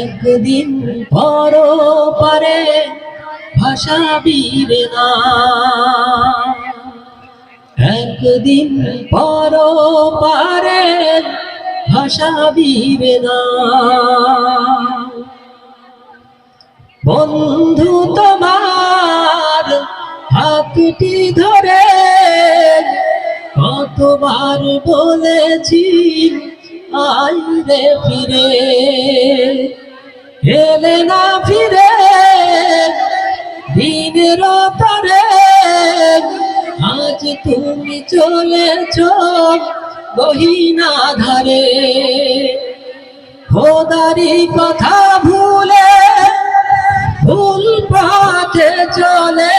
একদিন পর পারে ভাসাবিরে না, একদিন পর পারে ভাসাবিরে না। বন্ধু তোমার হাতটি ধরে কতবার বলেছি আইরে ফিরে, এলে না ফিরে দিনের তরে। আজ তুমি চলেছ গহীনা ধারে, খোদারি কথা ভুলে ভুল পথে চলে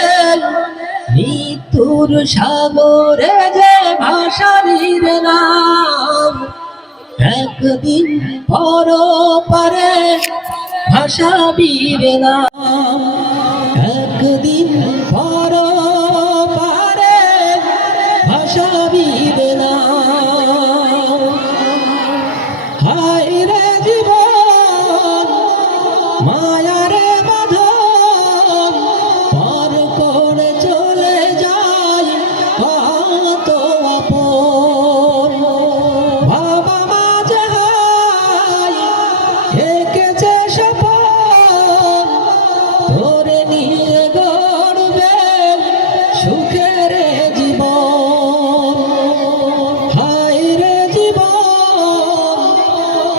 মৃত্যুর সাগরে যে ভাসানির নাম। একদিন পর পারে ভাসাবির নাম, একদিন পর পারে ভাসাবির নাম। হায় রে জীবন মায়ারে বাঁধন, পার করে চলে যায় কত আপন। বাবা মা যে হায় এঁকেছে স্বপন, ধরে নিয়ে গড়বে সুখের জীবন। হায় রে জীবন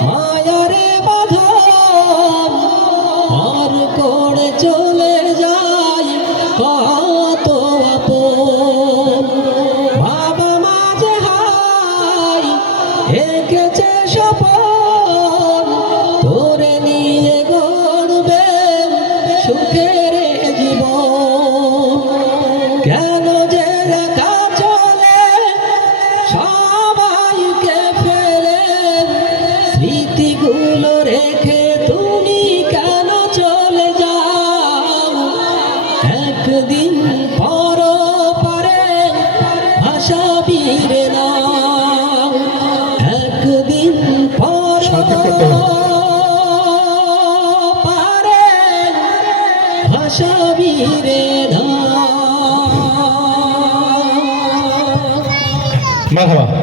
মায়ারে বাঁধন, পার করে চলে যায় কত আপন। বাবা মা যে হায় এঁকেছে স্বপন, ধরে নিয়ে গড়বে সুখের জীবন। কেন যে একা চলে সবাইকে ফেলে, স্মৃতিগুলো রেখে তুমি কেন চলে যাও। একদিন পর পারে ভাসাবির নাম, একদিন পর পারে ভাসাবির নাম। মারহাবা।